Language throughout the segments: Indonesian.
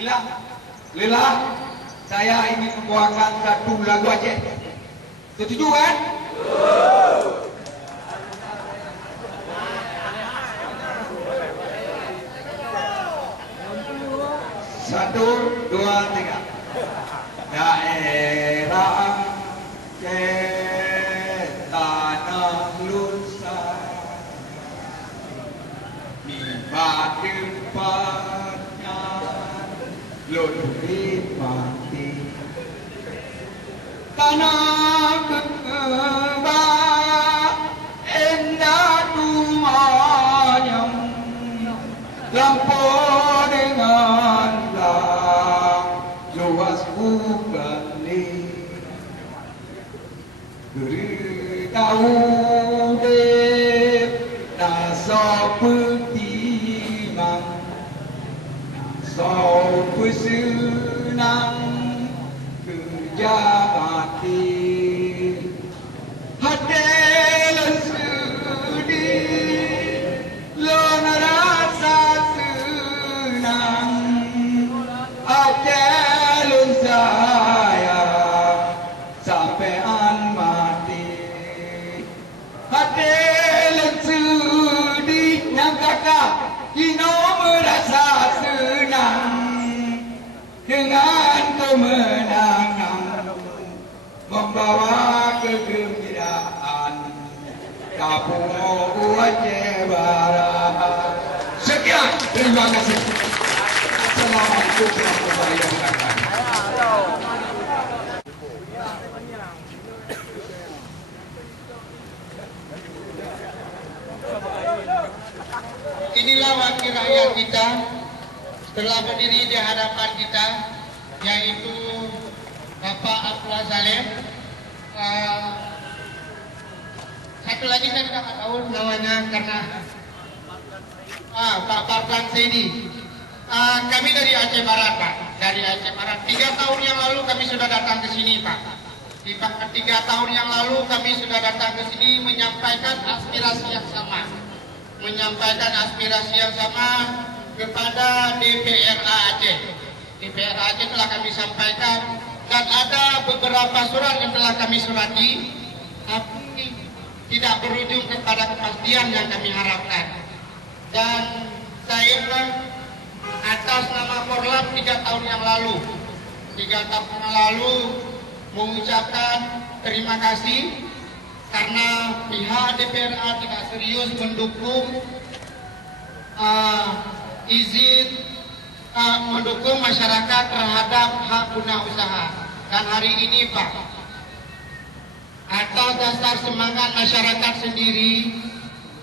Lila, Lila, saya ingin membawakan satu lagu aja. Setuju kan? Satu, dua, tiga. Daerah tanah lusa, mimbar tempatnya lebih mati. Tanah kembang indah rumahnya, lampau dengan luas bukali. Beritahu dep nasa petiman, nasa pesenang kerja bakti. Hati sedih, lona rasa senang, ajalun saya sampean mati. Hati sedih yang kakak kino merasa senang dengan kemenangan, membawa kegembiraan kampung Aceh Barat. Sekian, terima kasih. Assalamualaikum warahmatullahi wabarakatuh. Inilah wakil rakyat kita setelah berdiri di hadapan kita, yaitu Bapak Abdullah Saleh. Satu lagi saya tidak tahu namanya karena Pak Barkan Sedi. Kami dari Aceh Barat, Pak. Dari Aceh Barat. 3 tahun yang lalu kami sudah datang ke sini, Pak. 3 tahun yang lalu kami sudah datang ke sini menyampaikan aspirasi yang sama. Kepada DPRA Aceh. DPRA Aceh telah kami sampaikan dan ada beberapa surat yang telah kami surati, tapi tidak berujung kepada kepastian yang kami harapkan. Dan saya atas nama Korlap 3 tahun yang lalu mengucapkan terima kasih karena pihak DPRA tidak serius mendukung mendukung masyarakat terhadap hak guna usaha. Dan hari ini, Pak, atas dasar semangat masyarakat sendiri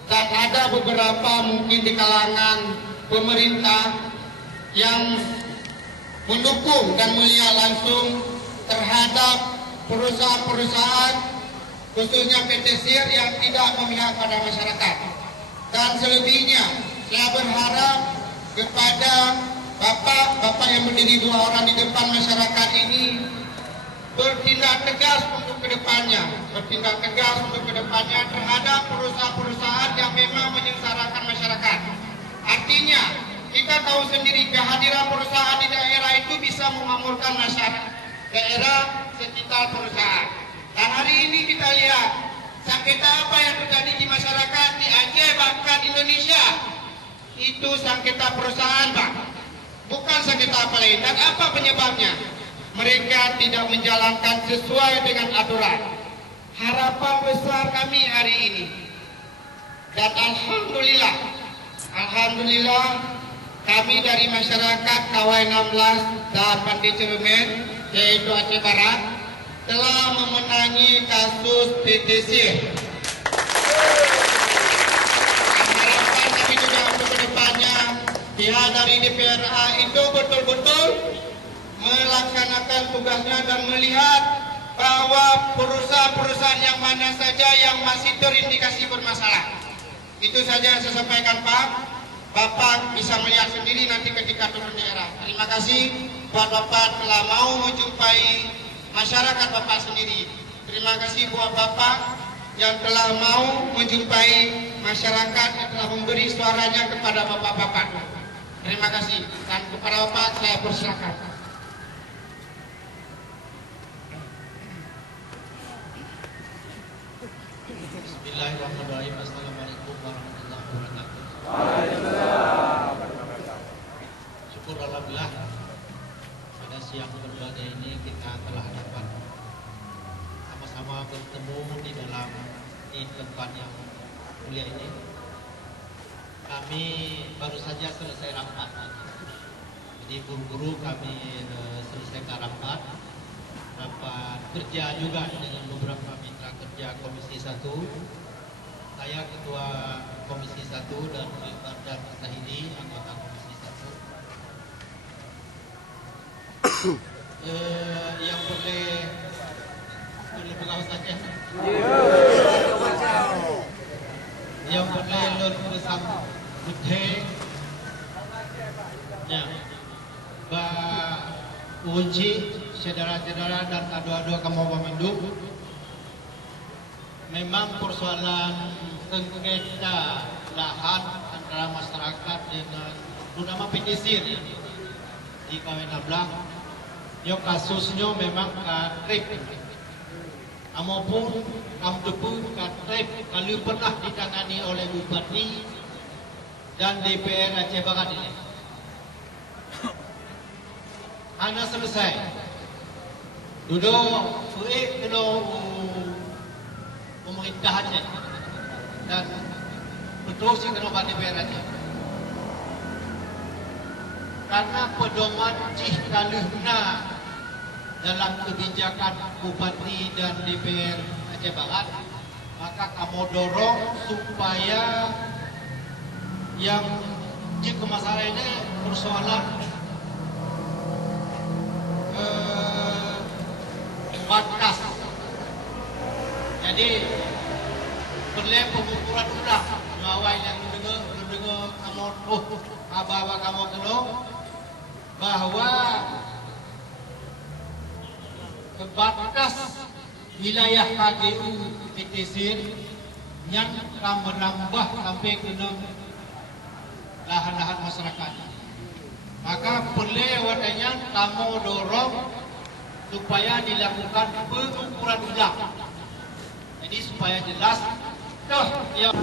dan ada beberapa mungkin di kalangan pemerintah yang mendukung dan melihat langsung terhadap perusahaan-perusahaan khususnya PT SIR yang tidak memihak pada masyarakat. Dan selebihnya saya berharap kepada Bapak yang berdiri 2 orang di depan masyarakat ini bertindak tegas untuk kedepannya terhadap perusahaan-perusahaan yang memang menyengsarakan masyarakat. Artinya kita tahu sendiri kehadiran perusahaan di daerah itu bisa memakmurkan masyarakat daerah sekitar perusahaan. Dan hari ini kita lihat sengketa apa yang terjadi di masyarakat di Aceh bahkan Indonesia itu sengketa perusahaan, Pak, bukan sengketa apa lain. Dan apa penyebabnya? Mereka tidak menjalankan sesuai dengan aturan. Harapan besar kami hari ini, dan alhamdulillah kami dari masyarakat Kawai 16 dan Pantai Cerumen yaitu Aceh Barat telah memenangi kasus PT SIR. Harapan kami juga untuk kedepannya pihak dari DPRA itu betul-betul melaksanakan tugasnya dan melihat bahwa perusahaan-perusahaan yang mana saja yang masih terindikasi bermasalah. Itu saja yang saya sampaikan, Pak. Bapak bisa melihat sendiri nanti ketika turun daerah. Terima kasih buat Bapak telah mau menjumpai masyarakat Bapak sendiri. Terima kasih buat Bapak yang telah mau menjumpai masyarakat yang telah memberi suaranya kepada Bapak-Bapak. Terima kasih. Dan kepada Bapak saya dipersilakan. Bismillahirrahmanirrahim. Assalamualaikum warahmatullahi wabarakatuh. Syukur alhamdulillah pada siang berbahagia ini kita telah dapat sama-sama bertemu di tempat yang mulia ini. Kami baru saja selesai rapat. Jadi buru-buru kami selesaikan rapat kerja juga dengan beberapa mitra kerja Komisi 1. Saya Ketua Komisi 1 dan Mas Tahidi, anggota Komisi 1. Yang boleh pegang saja. Yang boleh bersam putih. Ya. Uji saudara-saudara dan adu-adu kamu peminduk, memang persoalan sengketa lahan antara masyarakat dengan terutama penyisir di Kawen Ablang. Yo kasusnya memang katrip. Amapun kamu depu katrip kalau pernah ditangani oleh Bupati dan DPR Aceh Barat ini. Hanya selesai. Duduk, kena pemerintahannya dan betul sih kena pada DPR aja. Karena pedoman Cihkaluhna dalam kebijakan Bupati dan DPR Aceh Barat, maka kamu dorong supaya yang jika masalah ini persoalan batas. Jadi perlu pengukuran ulang. Awal yang mendengar kamu apa kamu kena bahwa batas wilayah KGU Petisir yang akan menambah sampai ke lahan-lahan masyarakat. Maka perlu wadahnya kamu dorong supaya dilakukan pengukuran ulang. Jadi supaya jelas, yang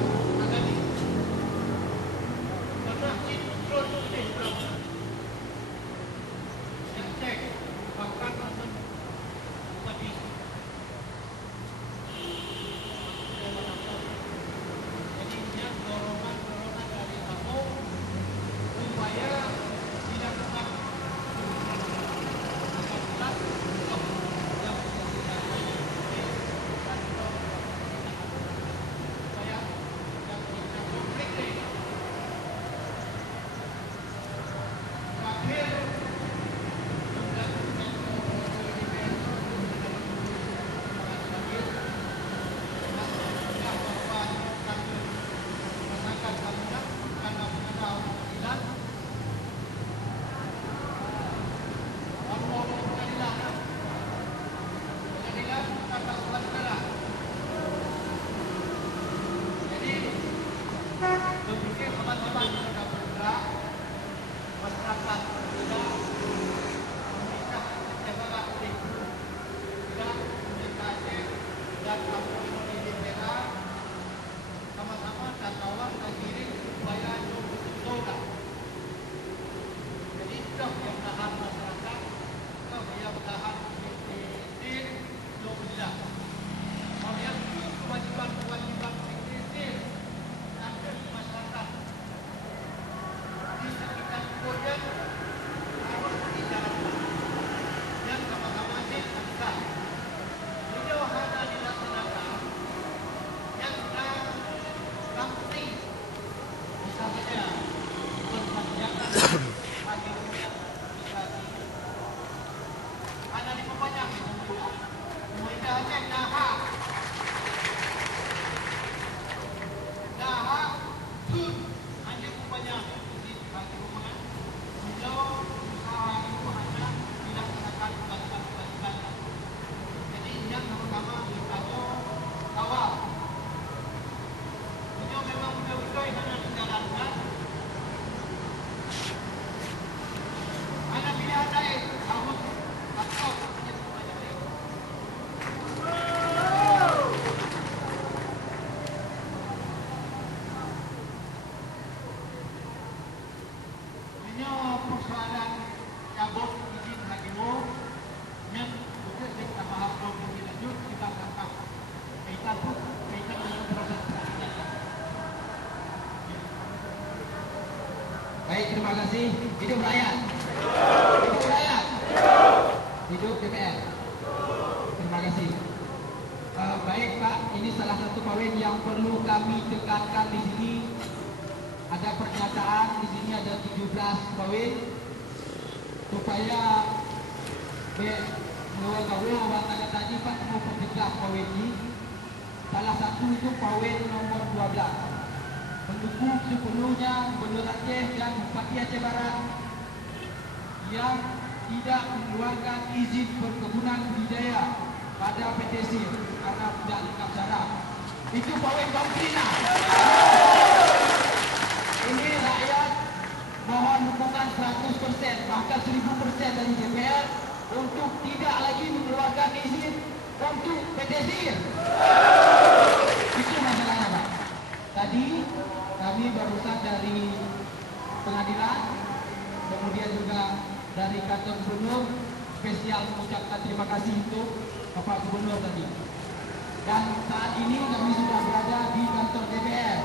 rakyat. Hidup rakyat. Hidup DPR. Terima kasih. Baik Pak, ini salah satu poin yang perlu kami tekankan di sini. Ada pernyataan di sini ada 17 poin supaya orang tadi Pak mau pertegas poin ini. Salah satu itu poin nomor 12. Mendukung sepenuhnya Gubernur Aceh dan Bupati Aceh Barat yang tidak mengeluarkan izin perkebunan budidaya pada PT SIR karena tidak lengkap syarat. Itu poin konkretnya. Ini rakyat mohon dukungan 100%, bahkan 1000% dari DPR untuk tidak lagi mengeluarkan izin untuk PT SIR. Itu masalahnya Pak. Tadi kami barusan dari pengadilan, kemudian juga dari kantor gubernur spesial mengucapkan terima kasih untuk Bapak Gubernur tadi. Dan saat ini kami sudah berada di kantor DPR.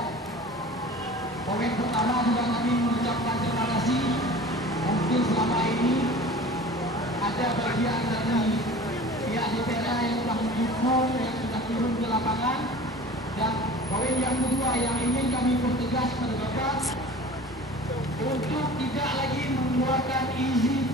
Poin pertama juga kami mengucapkan terima kasih. Mungkin selama ini ada bagian dari pihak DPR yang sudah mendukung, yang sudah turun ke lapangan. Dan poin yang kedua yang ingin kami pertegas pada Bapak untuk tidak lagi mengeluarkan izin